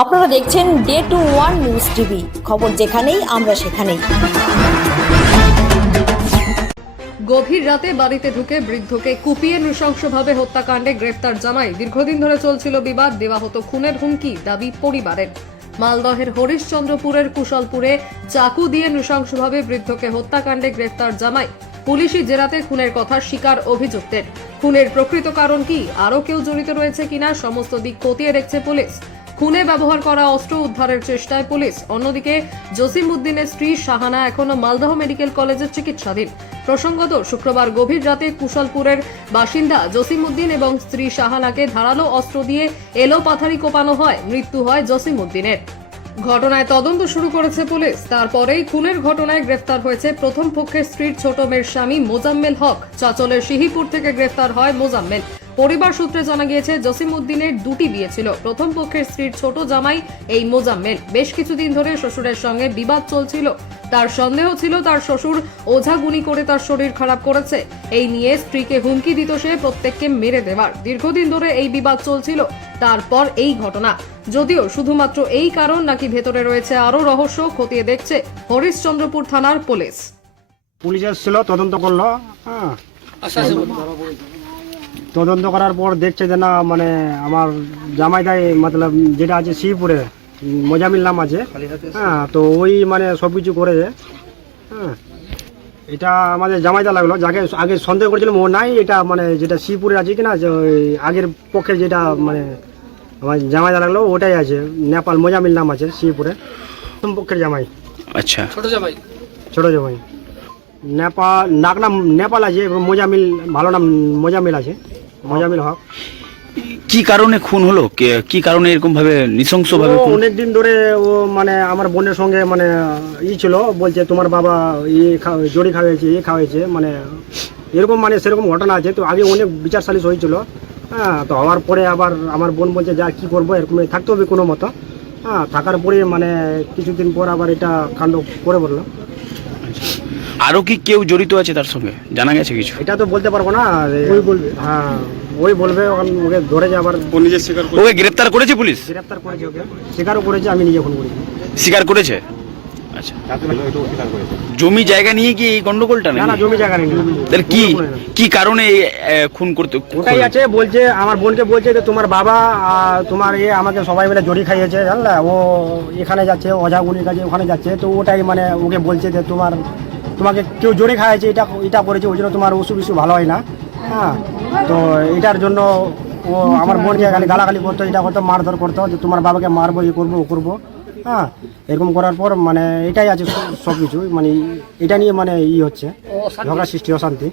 আপনারা দেখছেন day to one news TV, খবর যেখানেই আমরা সেখানেই। গভীর রাতে বাড়িতে ঢুকে বৃদ্ধকে কুপিয়ে নৃশংসভাবে হত্যাকাণ্ডে গ্রেফতার জামাই। দীর্ঘদিন ধরে চলছিল বিবাদ, দেওয়া হতো খুনের হুমকি, দাবি পরিবারের। মালদহের হরিশ্চন্দ্রপুরের কুশলপুরে চাকু দিয়ে নৃশংসভাবে বৃদ্ধকে হত্যাকাণ্ডে গ্রেফতার জামাই। পুলিশি জেরাতে খুনের কথা স্বীকার অভিযুক্তের। খুনের প্রকৃত কারণ কি, আরও কেউ জড়িত রয়েছে কিনা, সমস্ত দিক খতিয়ে দেখছে পুলিশ। খুনে ব্যবহার করা অস্ত্র উদ্ধারের চেষ্টায় পুলিশ। অন্যদিকে জসিম উদ্দিনের স্ত্রী শাহানা এখনো মালদহ মেডিকেল কলেজের চিকিৎসাধীন। প্রসঙ্গত, শুক্রবার গভীর রাতে কুশলপুরের বাসিন্দা জসিম উদ্দিন এবং স্ত্রী শাহানাকে ধারালো অস্ত্র দিয়ে এলোপাথারি কোপানো হয়। মৃত্যু হয় জসিম উদ্দিনের। ঘটনায় তদন্ত শুরু করেছে পুলিশ। তারপরেই খুনের ঘটনায় গ্রেফতার হয়েছে প্রথম পক্ষের স্ত্রীর ছোট মেয়ের স্বামী মোজাম্মেল হক। চাচলের সিহিপুর থেকে গ্রেফতার হয় মোজাম্মেল। পরিবার সূত্রে জানা গিয়েছে, জসিম উদ্দিনের দুটি বিয়ে ছিল। প্রথম পক্ষের স্ত্রীর ছোট জামাই এই মোজাম্মেল। বেশ কিছুদিন ধরে শ্বশুরের সঙ্গে বিবাদ চলছিল। তার সন্দেহ ছিল তার শ্বশুর ওঝাগুনি করে তার শরীর খারাপ করেছে। এই নিয়ে স্ত্রীকে হুমকি দিত সে প্রত্যেককে মেরে দেওয়ার। দীর্ঘদিন ধরে এই বিবাদ চলছিল। তারপর এই ঘটনা। যদিও শুধুমাত্র এই কারণ নাকি ভেতরে রয়েছে আরো রহস্য, খতিয়ে দেখছে হরিশ্চন্দ্রপুর থানার পুলিশ। পুলিশ এসেছিল, তদন্ত করলো। তদন্ত করার পর দেখছে যে না, মানে আমার জামাইদাই মতলব যেটা আছে শ্রীপুরে মোজামিল নাম আছে, তো ওই মানে সব কিছু করেছে। এটা আমাদের জামাইদা লাগলো, যাকে আগে সন্দেহ করেছিলাম ও নাই। এটা মানে যেটা শ্রীপুরে আছে কিনা, যে ওই আগের পক্ষে যেটা মানে আমার জামাইদা লাগলো ওটাই আছে। নেপাল মোজামিল নাম আছে শ্রীপুরে, প্রথম পক্ষের জামাই। আচ্ছা, ছোট জামাই নেপাল নাম নেপাল আছে, এবং মোজামিল ভালো নাম মোজামিল আছে, মোজামিল হক। কি কারণে খুন হলো? কি কারণে এরকম ভাবে নৃশংস ভাবে? অনেকদিন ধরে ও মানে আমার বোনের সঙ্গে মানে ছিল, বলছে তোমার বাবা জড়ি খাওয়াইছে, খাওয়াইছে, মানে এরকম মানে সেরকম ঘটনা আছে। তো আগে অনেক বিচার সালিশ হয়েছিল, তো হওয়ার পরে আবার আমার বোন বলছে যা কি করবো, এরকম থাকতে হবে কোনো মতো। থাকার পরে মানে কিছুদিন পর আবার এটা কাণ্ড করে বললো। আরো কি কেউ জড়িত আছে তার সঙ্গে, জানা গেছে কিছু? এটা তো বলতে পারবো না, ওই বলবে। ওই বলবে, ওকে ধরেছে আবার। ওকে গ্রেফতার করেছে পুলিশ? গ্রেফতার করেছে, ওকে স্বীকারও করেছে, আমি নিজে ফোন করেছি। স্বীকার করেছে? আচ্ছা, জমি জায়গা নিয়ে কি এই গন্ডগোলটা? না, জমি জায়গা নেই। তাহলে কি কারণে খুন করতে? ওটাই আছে, বলছে আমার বোনকে বলছে যে তোমার বাবা তোমার আমাকে সবাই মিলে জড়ি খাইয়েছে, জানলা ও এখানে যাচ্ছে, ওঝাগুনির কাছে ওখানে যাচ্ছে। তো ওটাই মানে ওকে বলছে যে তোমাকে কেউ জড়ি খাইয়েছে, এটা করেছে, ওই জন্য তোমার অসুখ বিসুখ ভালো হয় না। তো এটার জন্য ও আমার বোনকে খালি গালাগালি করতো, এটা করতো, মারধর করতো, যে তোমার বাবাকে মারবো, ইয়ে করবো, ও করবো। এরকম করার পর মানে এটাই আছে সব কিছু, মানে এটা নিয়ে মানে হচ্ছে ঝগড়া সৃষ্টি, অশান্তি।